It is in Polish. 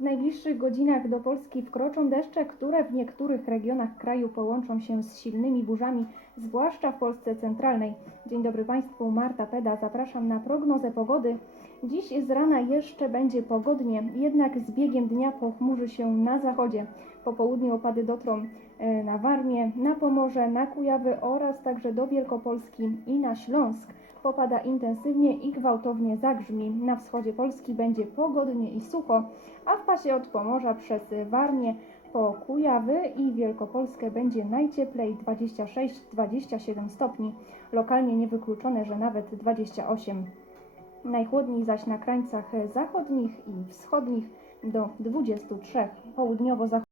najbliższych godzinach do Polski wkroczą deszcze, które w niektórych regionach kraju połączą się z silnymi burzami, zwłaszcza w Polsce centralnej. Dzień dobry Państwu, Marta Peda, zapraszam na prognozę pogody. Dziś z rana jeszcze będzie pogodnie, jednak z biegiem dnia pochmurzy się na zachodzie. Po południu opady dotrą e, na Warmię, na Pomorze, na Kujawy oraz także do Wielkopolski i na Śląsk. Popada intensywnie i gwałtownie zagrzmi. Na wschodzie Polski będzie pogodnie i sucho, a w pasie od Pomorza przez Warmię po Kujawy i Wielkopolskę będzie najcieplej 26-27 stopni. Lokalnie niewykluczone, że nawet 28. Najchłodniej zaś na krańcach zachodnich i wschodnich do 23. Południowo-zachodnich